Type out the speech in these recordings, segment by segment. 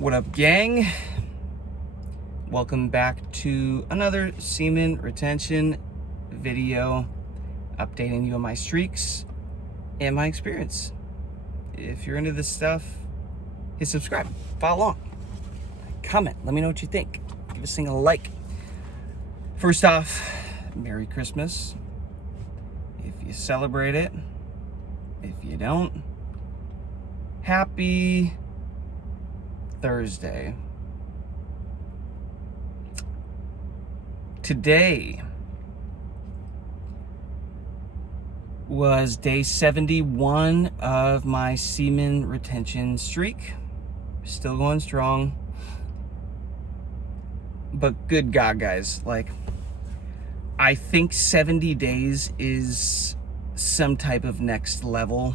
What up, gang? Welcome back to another semen retention video, updating you on my streaks and my experience. If you're into this stuff, hit subscribe, follow along, comment, let me know what you think. Give this thing a like. First off, Merry Christmas. If you celebrate it, if you don't, Happy Thursday. Today was day 71 of my semen retention streak. Still going strong. But good God, guys, like, I think 70 days is some type of next level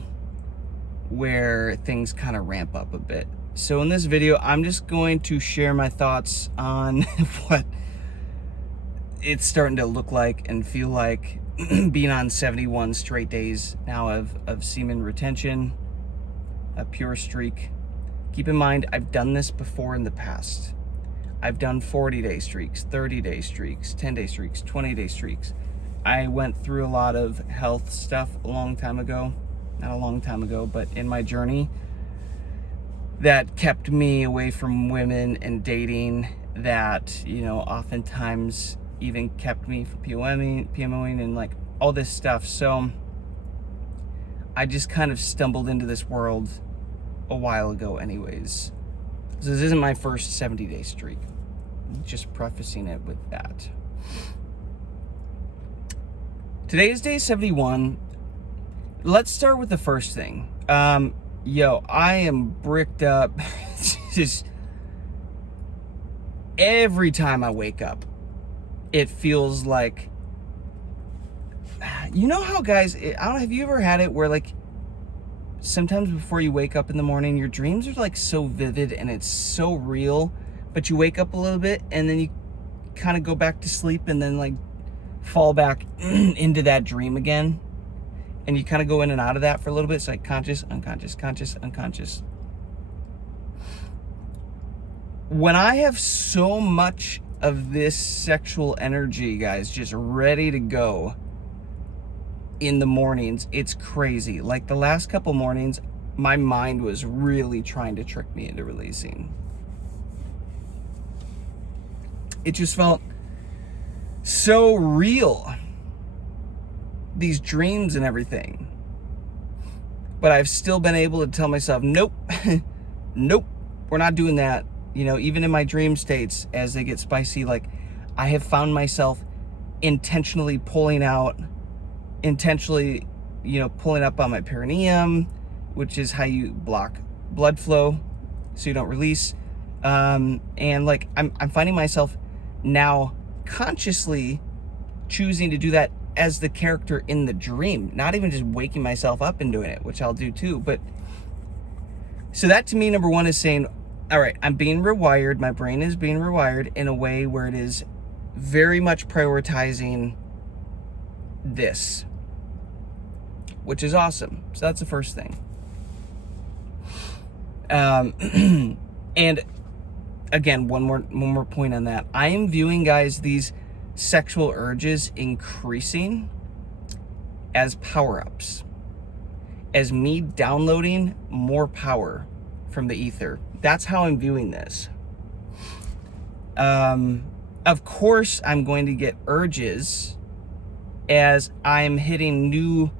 where things kind of ramp up a bit. So in this video, I'm just going to share my thoughts on what it's starting to look like and feel like being on 71 straight days now of semen retention, a pure streak. Keep in mind, I've done this before in the past. I've done 40-day streaks, 30-day streaks, 10-day streaks, 20-day streaks. I went through a lot of health stuff a long time ago. Not a long time ago, but in my journey that kept me away from women and dating, that, you know, oftentimes even kept me from PMOing and like all this stuff. So I just kind of stumbled into this world a while ago anyways. So this isn't my first 70-day streak. Just prefacing it with that. Today is day 71. Let's start with the first thing. I am bricked up. Just every time I wake up, it feels like, you know how guys, I don't know, have you ever had it where like sometimes before you wake up in the morning, your dreams are like so vivid and it's so real, but you wake up a little bit and then you kind of go back to sleep and then like fall back into that dream again. And you kind of go in and out of that for a little bit. It's like conscious, unconscious, conscious, unconscious. When I have so much of this sexual energy, guys, just ready to go in the mornings, it's crazy. Like the last couple mornings, my mind was really trying to trick me into releasing. It just felt so real. These dreams and everything. But I've still been able to tell myself, nope, nope, we're not doing that. You know, even in my dream states, as they get spicy, like I have found myself intentionally pulling up on my perineum, which is how you block blood flow so you don't release. And like I'm finding myself now consciously choosing to do that as the character in the dream, not even just waking myself up and doing it, which I'll do too. But so that to me, number one, is saying, all right, I'm being rewired. My brain is being rewired in a way where it is very much prioritizing this, which is awesome. So that's the first thing. And again, one more point on that. I am viewing, guys, these sexual urges increasing as power-ups, as me downloading more power from the ether. That's how I'm viewing this. Of course, I'm going to get urges as I'm hitting new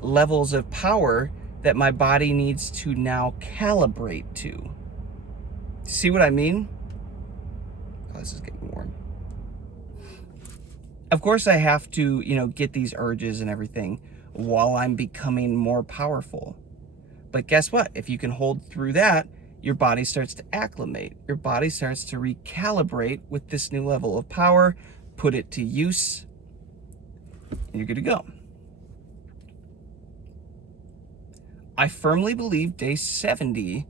levels of power that my body needs to now calibrate to. See what I mean? Oh, this is getting warm. Of course, I have to, get these urges and everything while I'm becoming more powerful. But guess what? If you can hold through that, your body starts to acclimate. Your body starts to recalibrate with this new level of power, put it to use, and you're good to go. I firmly believe day 70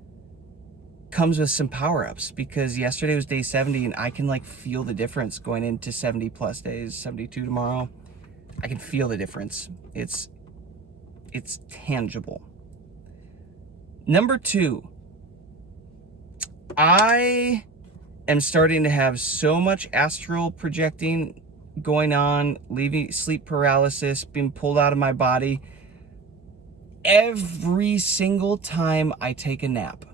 comes with some power-ups, because yesterday was day 70 and I can like feel the difference going into 70 plus days, 72 tomorrow. I can feel the difference. It's tangible. Number two, I am starting to have so much astral projecting going on, leaving sleep paralysis, being pulled out of my body every single time I take a nap.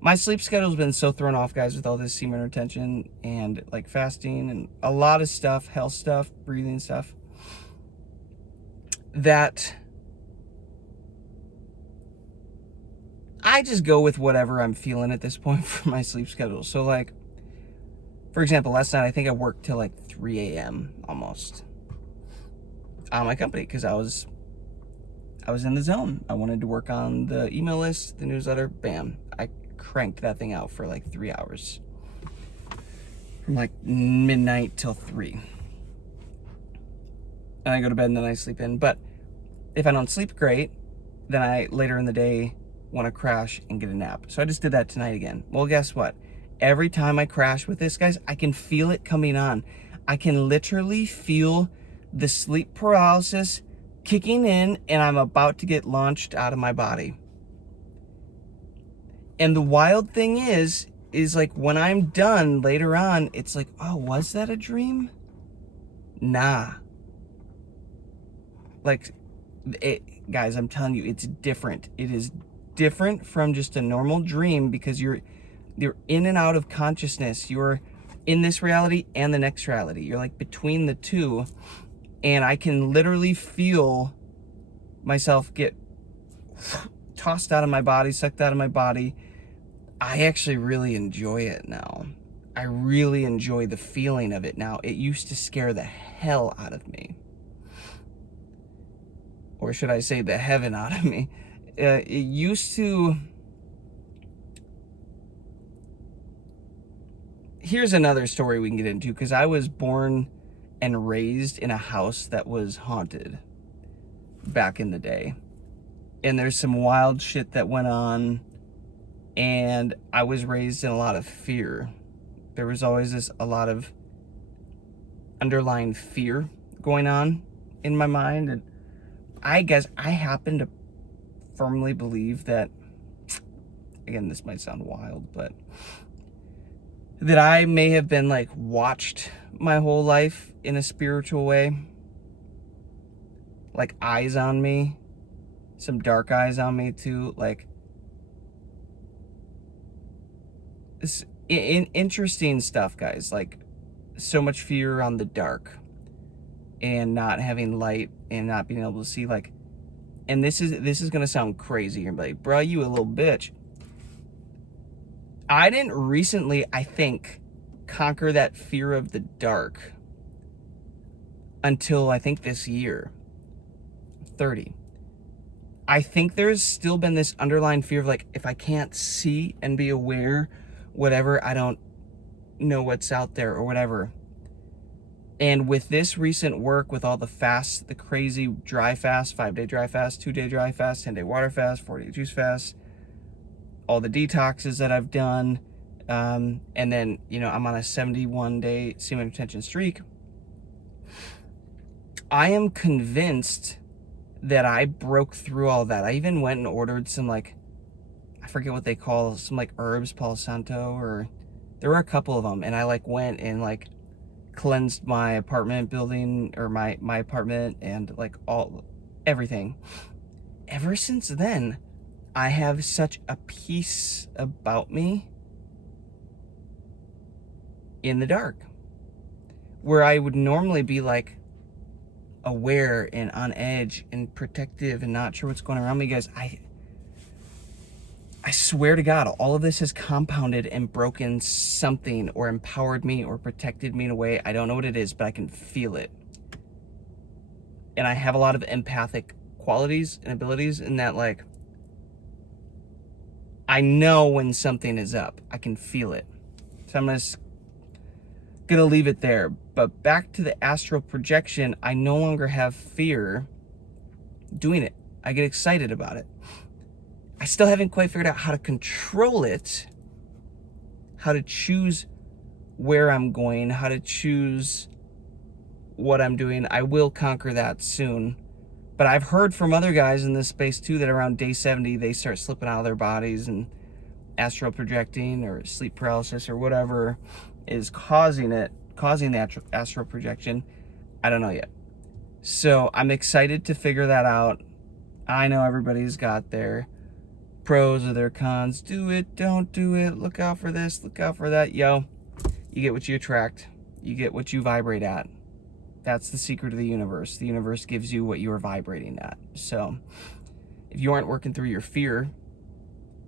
My sleep schedule's been so thrown off, guys, with all this semen retention and like fasting and a lot of stuff, health stuff, breathing stuff, that I just go with whatever I'm feeling at this point for my sleep schedule. So like, for example, last night I think I worked till like 3 a.m. almost on my company because I was in the zone. I wanted to work on the email list, the newsletter. Bam, I cranked that thing out for like 3 hours, from like midnight till 3. And I go to bed and then I sleep in. But if I don't sleep great, then I later in the day want to crash and get a nap. So I just did that tonight again. Well, guess what? Every time I crash with this, guys, I can feel it coming on. I can literally feel the sleep paralysis kicking in, and I'm about to get launched out of my body. And the wild thing is like when I'm done later on, it's like, oh, was that a dream? Nah. Like, guys, I'm telling you, it's different. It is different from just a normal dream because you're in and out of consciousness. You're in this reality and the next reality. You're like between the two, and I can literally feel myself get tossed out of my body, sucked out of my body. I actually really enjoy it now. I really enjoy the feeling of it now. It used to scare the hell out of me. Or should I say the heaven out of me. It used to... Here's another story we can get into, because I was born and raised in a house that was haunted back in the day. And there's some wild shit that went on, and I was raised in a lot of fear. There was always a lot of underlying fear going on in my mind, and I guess I happen to firmly believe that, again, this might sound wild, but that I may have been like watched my whole life in a spiritual way. Like eyes on me, some dark eyes on me too. Like, it's interesting stuff, guys. Like, so much fear on the dark and not having light and not being able to see. Like, and this is gonna sound crazy. You're like, bro, you a little bitch. I didn't recently, I think, conquer that fear of the dark until I think this year, 30. I think there's still been this underlying fear of like, if I can't see and be aware, whatever, I don't know what's out there or whatever. And with this recent work, with all the fasts, the crazy dry fast, 5-day dry fast, 2-day dry fast, 10-day water fast, 4-day juice fast, all the detoxes that I've done, and then, you know, I'm on a 71-day semen retention streak. I am convinced that I broke through all that. I even went and ordered some, like, I forget what they call, some like herbs, Palo Santo, or there were a couple of them, and I like went and like cleansed my apartment building, or my apartment, and like everything. Ever since then, I have such a peace about me in the dark, where I would normally be like aware and on edge and protective and not sure what's going around me. Guys, I swear to God, all of this has compounded and broken something, or empowered me, or protected me in a way. I don't know what it is, but I can feel it. And I have a lot of empathic qualities and abilities in that, like, I know when something is up. I can feel it. So I'm just gonna leave it there. But back to the astral projection, I no longer have fear doing it. I get excited about it. I still haven't quite figured out how to control it, how to choose where I'm going, how to choose what I'm doing. I will conquer that soon. But I've heard from other guys in this space too that around day 70, they start slipping out of their bodies and astral projecting or sleep paralysis or whatever is causing the astral projection. I don't know yet. So I'm excited to figure that out. I know everybody's got their pros or their cons. Do it, don't do it, look out for this, look out for that. Yo, you get what you attract. You get what you vibrate at. That's the secret of the universe. The universe gives you what you are vibrating at. So if you aren't working through your fear,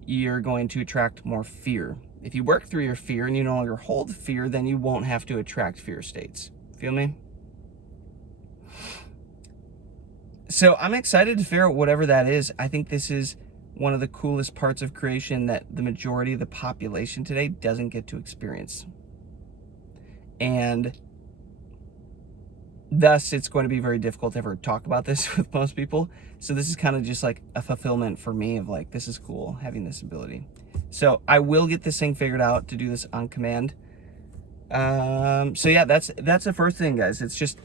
you're going to attract more fear. If you work through your fear and you no longer hold fear, then you won't have to attract fear states. Feel me? So I'm excited to figure out whatever that is. I think this is one of the coolest parts of creation that the majority of the population today doesn't get to experience. And thus, it's going to be very difficult to ever talk about this with most people. So this is kind of just like a fulfillment for me of like, this is cool, having this ability. So I will get this thing figured out to do this on command. So yeah, that's the first thing, guys. It's just,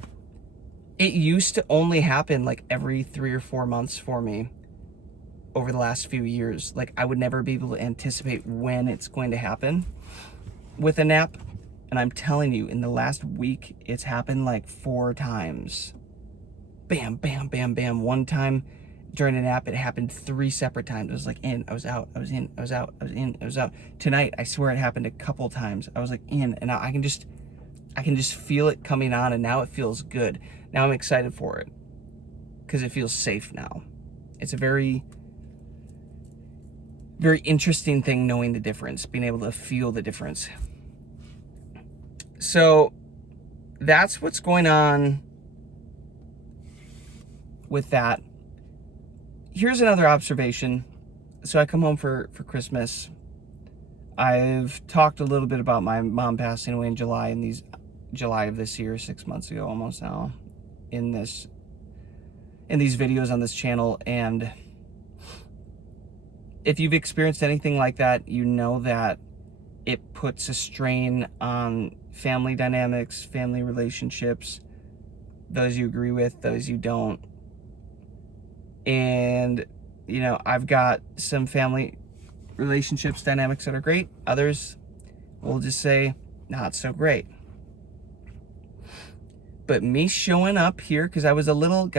it used to only happen like every 3 or 4 months for me over the last few years. Like I would never be able to anticipate when it's going to happen with a nap. And I'm telling you, in the last week, it's happened like 4 times. Bam, bam, bam, bam. One time during a nap, it happened 3 separate times. I was like in, I was out, I was in, I was out, I was in, I was out. Tonight, I swear it happened a couple times. I was like in, and now I can just feel it coming on, and now it feels good. Now I'm excited for it because it feels safe now. It's a very, very interesting thing knowing the difference, being able to feel the difference. So that's what's going on with that. Here's another observation. So I come home for Christmas. I've talked a little bit about my mom passing away in July of this year, 6 months ago almost now, in these videos on this channel. And if you've experienced anything like that, you know that it puts a strain on family dynamics, family relationships, those you agree with, those you don't. And, you know, I've got some family relationships dynamics that are great. Others, we'll just say, not so great. But me showing up here, because I was a little,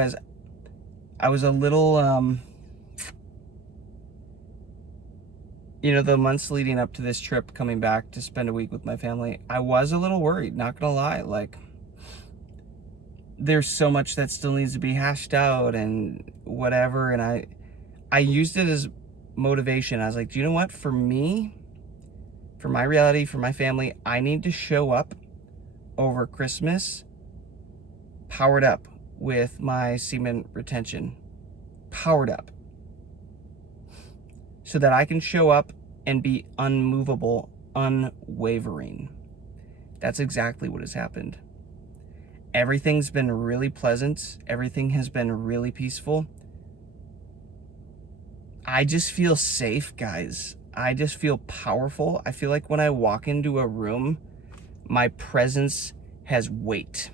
you know, the months leading up to this trip, coming back to spend a week with my family, I was a little worried, not gonna lie. Like, there's so much that still needs to be hashed out and whatever. And I used it as motivation. I was like, do you know what? For me, for my reality, for my family, I need to show up over Christmas powered up with my semen retention. Powered up. So that I can show up and be unmovable, unwavering. That's exactly what has happened. Everything's been really pleasant. Everything has been really peaceful. I just feel safe, guys. I just feel powerful. I feel like when I walk into a room, my presence has weight.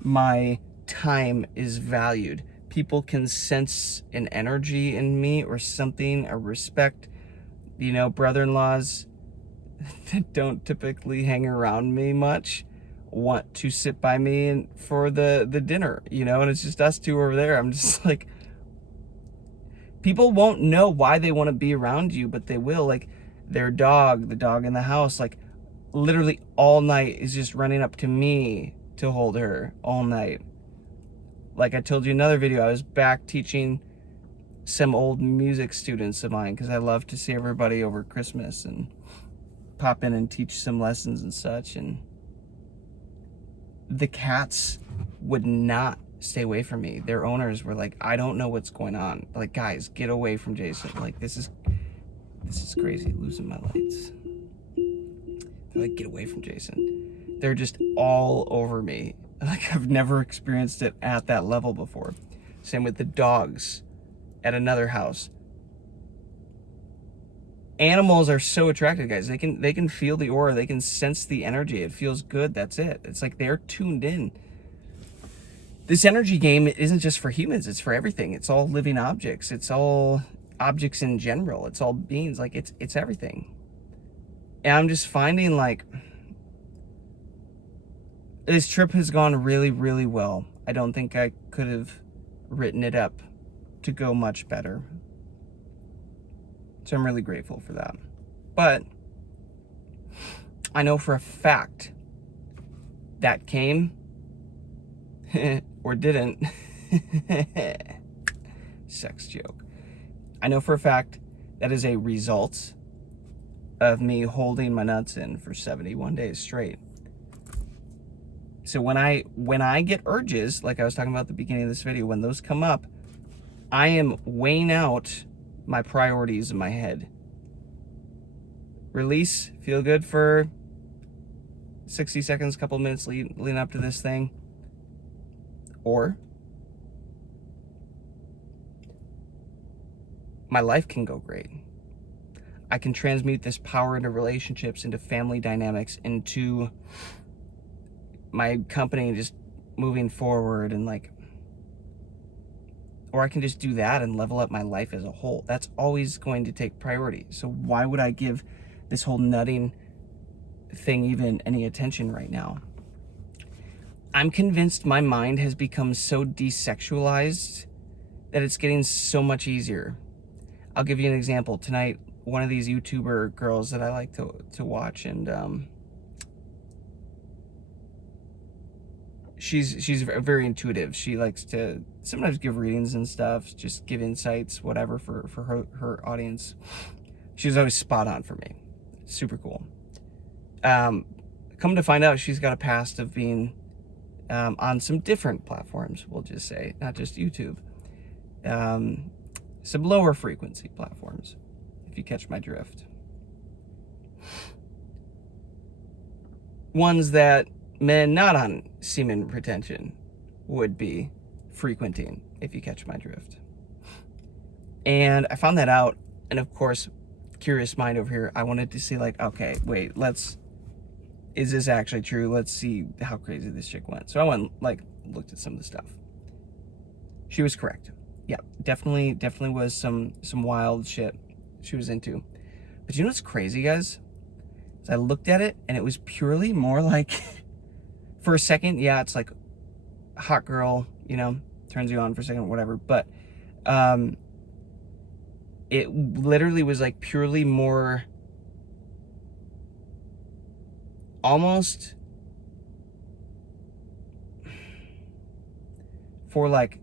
My time is valued. People can sense an energy in me or something, a respect. You know, brother-in-laws that don't typically hang around me much want to sit by me and for the dinner, you know, and it's just us two over there. I'm just like, people won't know why they want to be around you, but they will. Like their dog, the dog in the house, like literally all night is just running up to me to hold her all night. Like I told you in another video, I was back teaching some old music students of mine because I love to see everybody over Christmas and pop in and teach some lessons and such. And the cats would not stay away from me. Their owners were like, I don't know what's going on. Like, guys, get away from Jason. Like, this is crazy. Losing my lights. They're like, get away from Jason. They're just all over me. Like, I've never experienced it at that level before. Same with the dogs at another house. Animals are so attractive, guys. They can feel the aura. They can sense the energy. It feels good. That's it. It's like they're tuned in. This energy game isn't just for humans. It's for everything. It's all living objects. It's all objects in general. It's all beings. Like, it's everything. And I'm just finding, like, this trip has gone really, really well. I don't think I could have written it up to go much better. So I'm really grateful for that. But I know for a fact that came or didn't. Sex joke. I know for a fact that is a result of me holding my nuts in for 71 days straight. So when I get urges, like I was talking about at the beginning of this video, when those come up, I am weighing out my priorities in my head. Release, feel good for 60 seconds, couple minutes leading up to this thing. Or my life can go great. I can transmute this power into relationships, into family dynamics, into my company just moving forward, and like, or I can just do that and level up my life as a whole. That's always going to take priority. So why would I give this whole nutting thing even any attention right now? I'm convinced my mind has become so desexualized that it's getting so much easier. I'll give you an example. Tonight, one of these YouTuber girls that I like to watch, and she's very intuitive. She likes to sometimes give readings and stuff, just give insights, whatever, for her audience. She was always spot on for me. Super cool. Come to find out, she's got a past of being on some different platforms, we'll just say, not just YouTube. Some lower frequency platforms, if you catch my drift. Ones that men not on semen retention would be frequenting, if you catch my drift. And I found that out, and of course, curious mind over here, I wanted to see, like, okay, wait, is this actually true? Let's see how crazy this chick went. So I went, like, looked at some of the stuff. She was correct. Yeah, definitely was some wild shit she was into. But you know what's crazy, guys? Is I looked at it, and it was purely more like, for a second, yeah, it's like a hot girl, you know, turns you on for a second, whatever. But it literally was like purely more, almost for like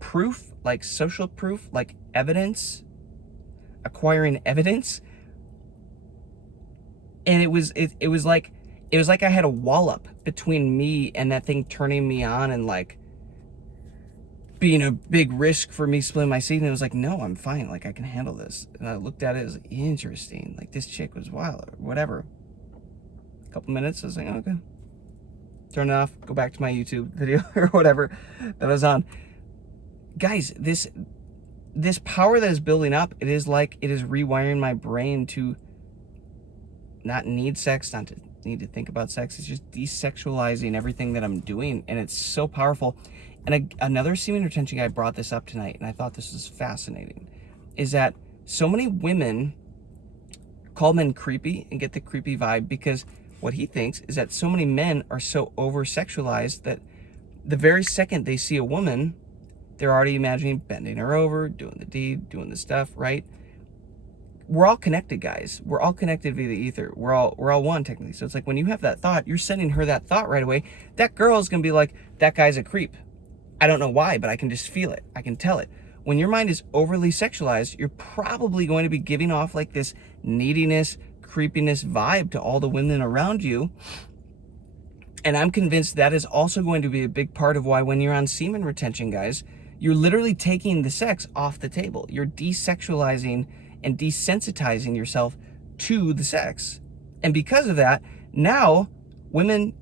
proof, like social proof, like evidence, acquiring evidence. And it was like I had a wall up between me and that thing turning me on and like being a big risk for me splitting my seed. And it was like, no, I'm fine. Like, I can handle this. And I looked at it as interesting. Like, this chick was wild or whatever. A couple minutes, I was like, okay. Turn it off, go back to my YouTube video or whatever that I was on. Guys, this power that is building up, it is rewiring my brain to not need sex, not to need to think about sex. It's just desexualizing everything that I'm doing, and it's so powerful. And another semen retention guy brought this up tonight, and I thought this was fascinating, is that so many women call men creepy and get the creepy vibe because what he thinks is that so many men are so over-sexualized that the very second they see a woman, they're already imagining bending her over, doing the deed, doing the stuff, right? We're all connected, guys. We're all connected via the ether. We're all one, technically. So it's like when you have that thought, you're sending her that thought right away. That girl is going to be like, that guy's a creep. I don't know why, but I can just feel it. I can tell it. When your mind is overly sexualized, you're probably going to be giving off like this neediness, creepiness vibe to all the women around you. And I'm convinced that is also going to be a big part of why when you're on semen retention, guys, you're literally taking the sex off the table. You're desexualizing and desensitizing yourself to the sex. And because of that, now women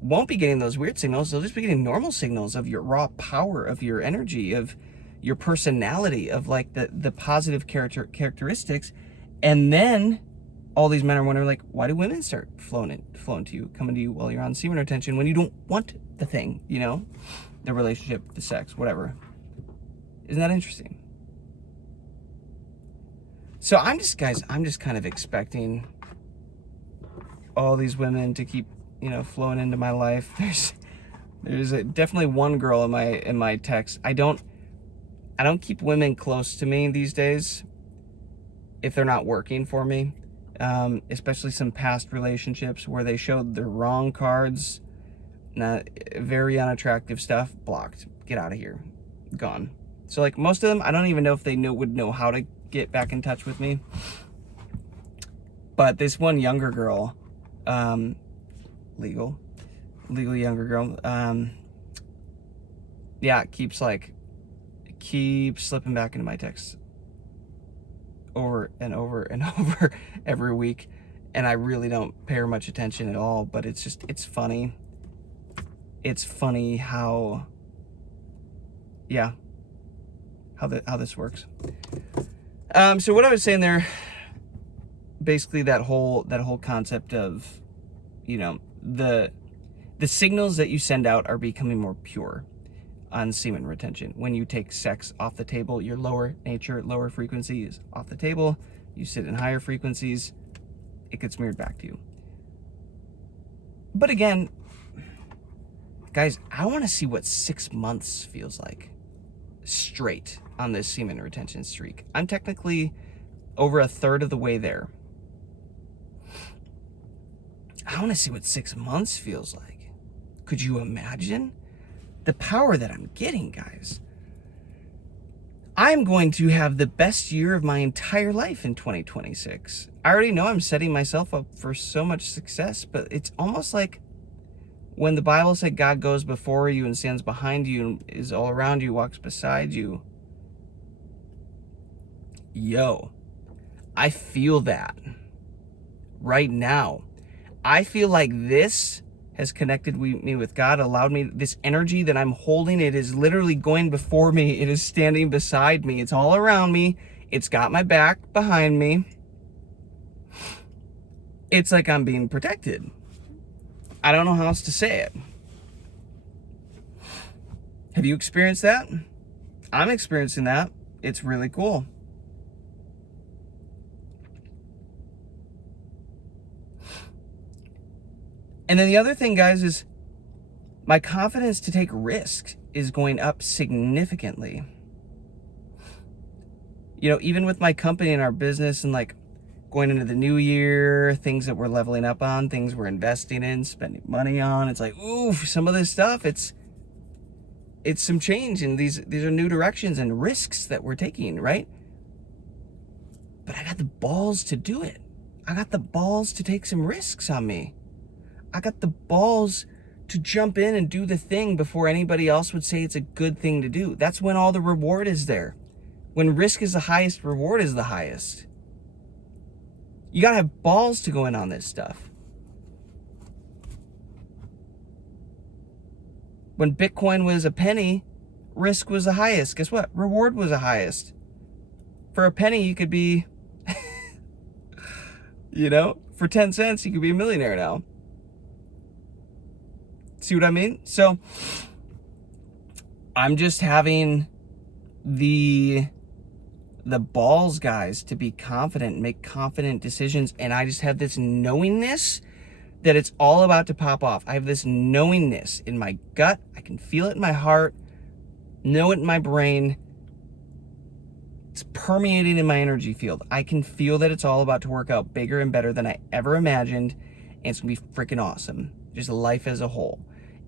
won't be getting those weird signals. They'll just be getting normal signals of your raw power, of your energy, of your personality, of like the positive characteristics. And then all these men are wondering, like, why do women start flowing to you, coming to you while you're on semen retention when you don't want the thing, you know, the relationship, the sex, whatever. Isn't that interesting? So I'm just kind of expecting all these women to keep, flowing into my life. There's definitely one girl in my text. I don't keep women close to me these days if they're not working for me. Especially some past relationships where they showed their wrong cards, very unattractive stuff, blocked. Get out of here. Gone. So like most of them, I don't even know if they would know how to get back in touch with me. But this one younger girl, legal younger girl, keeps slipping back into my texts over and over and over every week, and I really don't pay her much attention at all, but it's funny how this works. So what I was saying there, basically that whole concept of, the signals that you send out are becoming more pure on semen retention. When you take sex off the table, your lower frequency is off the table. You sit in higher frequencies, it gets mirrored back to you. But again, guys, I want to see what 6 months feels like straight on this semen retention streak. I'm technically over a third of the way there. I want to see what 6 months feels like. Could you imagine the power that I'm getting, guys? I'm going to have the best year of my entire life in 2026. I already know I'm setting myself up for so much success, but it's almost like when the Bible said God goes before you and stands behind you and is all around you, walks beside you. Yo, I feel that right now. I feel like this has connected me with God, allowed me this energy that I'm holding. It is literally going before me. It is standing beside me. It's all around me. It's got my back behind me. It's like I'm being protected. I don't know how else to say it. Have you experienced that? I'm experiencing that. It's really cool. And then the other thing, guys, is my confidence to take risks is going up significantly. Even with my company and our business and like going into the new year, things that we're leveling up on, things we're investing in, spending money on, it's like, ooh, some of this stuff, it's some change, and these are new directions and risks that we're taking, right? But I got the balls to do it. I got the balls to take some risks on me. I got the balls to jump in and do the thing before anybody else would say it's a good thing to do. That's when all the reward is there. When risk is the highest, reward is the highest. You gotta have balls to go in on this stuff. When Bitcoin was a penny, risk was the highest. Guess what? Reward was the highest. For a penny, you could be, for 10 cents, you could be a millionaire now. See what I mean? So I'm just having the balls, guys, to be confident, make confident decisions. And I just have this knowingness that it's all about to pop off. I have this knowingness in my gut. I can feel it in my heart, know it in my brain. It's permeating in my energy field. I can feel that it's all about to work out bigger and better than I ever imagined. And it's going to be freaking awesome. Just life as a whole.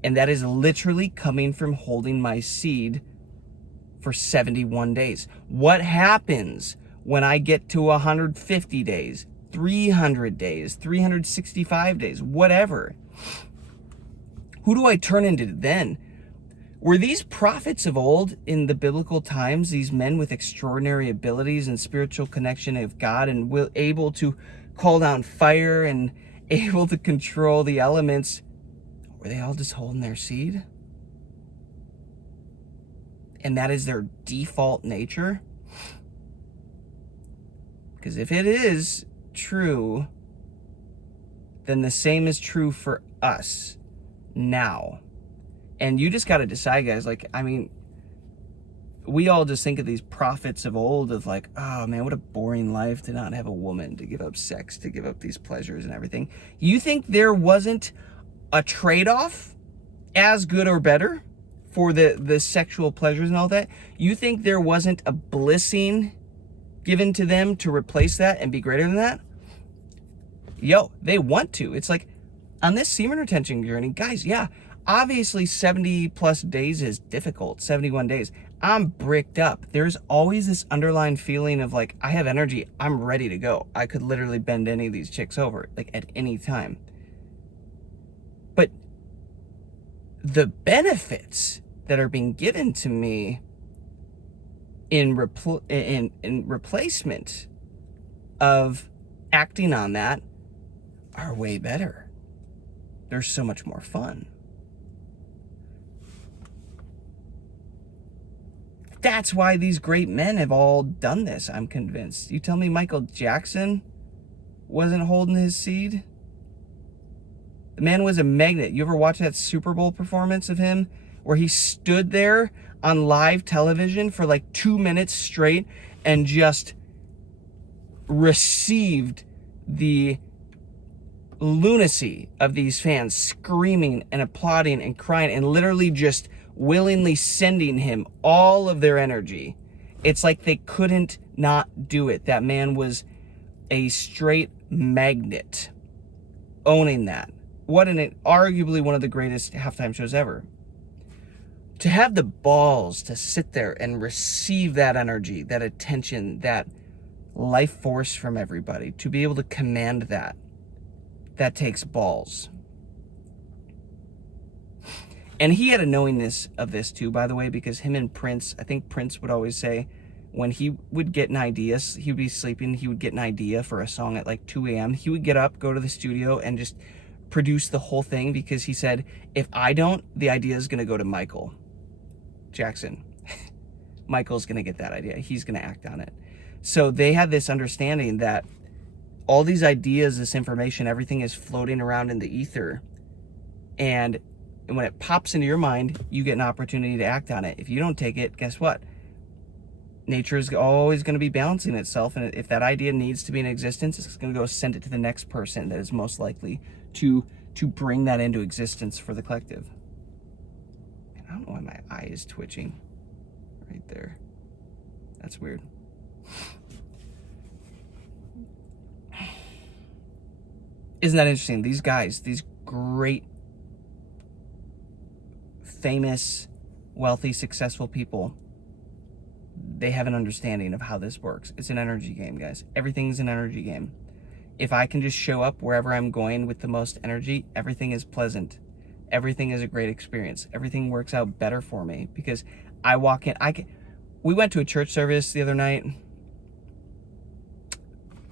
And that is literally coming from holding my seed for 71 days. What happens when I get to 150 days, 300 days, 365 days, whatever? Who do I turn into then? Were these prophets of old in the biblical times, these men with extraordinary abilities and spiritual connection of God and able to call down fire and able to control the elements, were they all just holding their seed? And that is their default nature? Because if it is true, then the same is true for us now. And you just got to decide, guys. we all just think of these prophets of old of like, oh man, what a boring life to not have a woman, to give up sex, to give up these pleasures and everything. You think there wasn't a trade-off as good or better for the sexual pleasures and all that? You think there wasn't a blessing given to them to replace that and be greater than that? Yo, they want to. It's like on this semen retention journey, guys, yeah, obviously 70 plus days is difficult, 71 days. I'm bricked up. There's always this underlying feeling of like, I have energy, I'm ready to go. I could literally bend any of these chicks over, like at any time. But the benefits that are being given to me in replacement of acting on that are way better. They're so much more fun. That's why these great men have all done this, I'm convinced. You tell me Michael Jackson wasn't holding his seed? The man was a magnet. You ever watch that Super Bowl performance of him where he stood there on live television for like 2 minutes straight and just received the lunacy of these fans screaming and applauding and crying and literally just willingly sending him all of their energy? It's like they couldn't not do it. That man was a straight magnet, owning that. What arguably one of the greatest halftime shows ever. To have the balls to sit there and receive that energy, that attention, that life force from everybody, to be able to command that takes balls. And he had a knowingness of this too, by the way, because him and Prince, I think Prince would always say when he would get an idea, he would be sleeping, he would get an idea for a song at like 2 a.m. He would get up, go to the studio, and just produce the whole thing, because he said, if I don't, the idea is going to go to Michael Jackson. Michael's going to get that idea. He's going to act on it. So they had this understanding that all these ideas, this information, everything is floating around in the ether. And when it pops into your mind, you get an opportunity to act on it. If you don't take it, guess what? Nature is always going to be balancing itself. And if that idea needs to be in existence, it's going to go send it to the next person that is most likely to bring that into existence for the collective. And I don't know why my eye is twitching right there. That's weird. Isn't that interesting? These guys, these great, famous, wealthy, successful people, they have an understanding of how this works. It's an energy game, guys. Everything's an energy game. If I can just show up wherever I'm going with the most energy, everything is pleasant. Everything is a great experience. Everything works out better for me because I walk in. We went to a church service the other night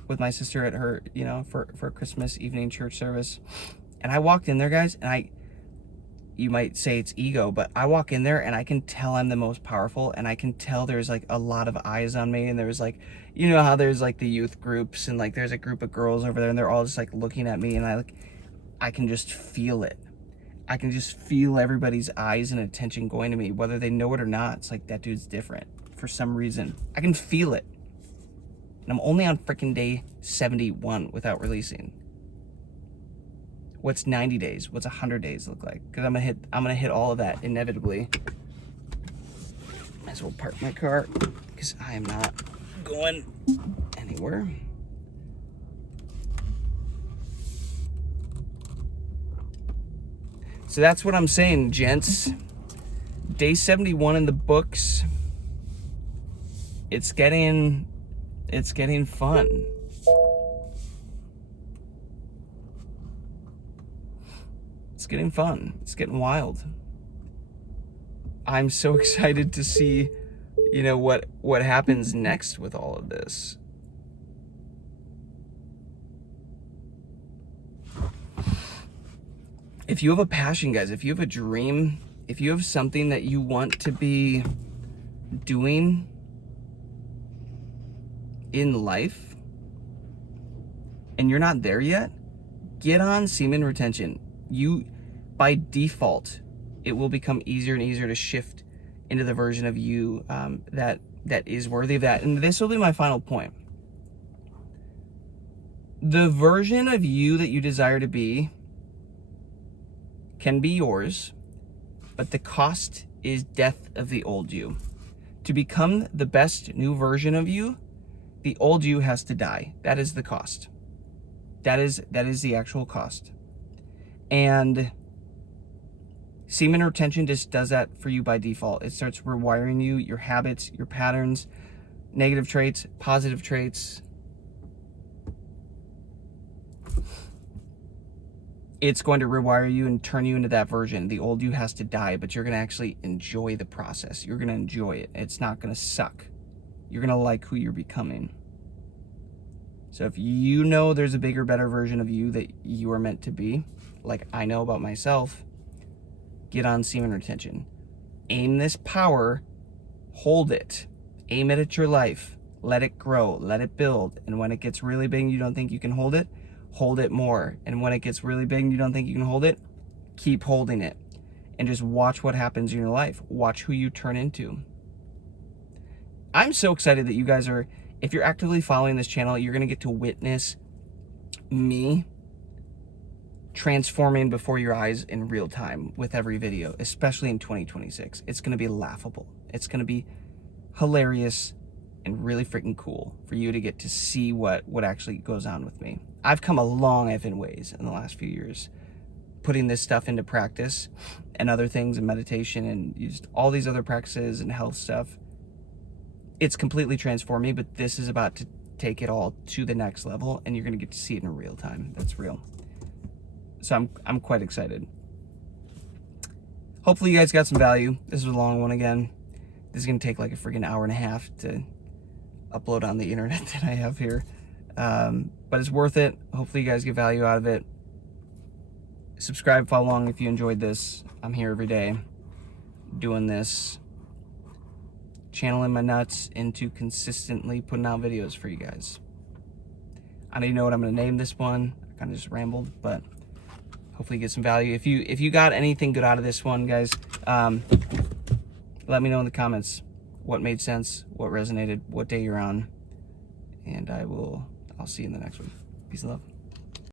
with my sister at her, for Christmas evening church service. And I walked in there, guys, and you might say it's ego, but I walk in there and I can tell I'm the most powerful, and I can tell there's like a lot of eyes on me, and there's like, you know how there's like the youth groups and like there's a group of girls over there and they're all just like looking at me, and I can just feel it. I can just feel everybody's eyes and attention going to me, whether they know it or not. It's like, that dude's different for some reason. I can feel it. And I'm only on freaking day 71 without releasing. What's 90 days? What's 100 days look like? Because I'm gonna hit all of that inevitably. Might as well park my car because I am not going anywhere. So that's what I'm saying, gents. Day 71 in the books. It's getting fun. It's getting fun. It's getting wild. I'm so excited to see, what happens next with all of this. If you have a passion, guys, if you have a dream, if you have something that you want to be doing in life and you're not there yet, get on semen retention. By default, it will become easier and easier to shift into the version of you that is worthy of that. And this will be my final point. The version of you that you desire to be can be yours, but the cost is death of the old you. To become the best new version of you, the old you has to die. That is the cost. That is the actual cost. And semen retention just does that for you by default. It starts rewiring you, your habits, your patterns, negative traits, positive traits. It's going to rewire you and turn you into that version. The old you has to die, but you're going to actually enjoy the process. You're going to enjoy it. It's not going to suck. You're going to like who you're becoming. So if you know there's a bigger, better version of you that you are meant to be, like I know about myself, get on semen retention. Aim this power, hold it. Aim it at your life. Let it grow, let it build. And when it gets really big and you don't think you can hold it more. And when it gets really big and you don't think you can hold it, keep holding it. And just watch what happens in your life. Watch who you turn into. I'm so excited that you guys are, if you're actively following this channel, you're going to get to witness me transforming before your eyes in real time with every video, especially in 2026. It's going to be laughable. It's going to be hilarious and really freaking cool for you to get to see what actually goes on with me. I've come a long effing ways in the last few years, putting this stuff into practice and other things and meditation and just all these other practices and health stuff. It's completely transformed me, but this is about to take it all to the next level, and you're going to get to see it in real time. That's real. So I'm quite excited. Hopefully you guys got some value. This was a long one again. This is going to take like a freaking hour and a half to upload on the internet that I have here. But it's worth it. Hopefully you guys get value out of it. Subscribe, follow along if you enjoyed this. I'm here every day doing this, channeling my nuts into consistently putting out videos for you guys. I don't even know what I'm going to name this one. I kind of just rambled, but hopefully you get some value. If you got anything good out of this one, guys, let me know in the comments what made sense, what resonated, what day you're on, and I'll see you in the next one. Peace and love.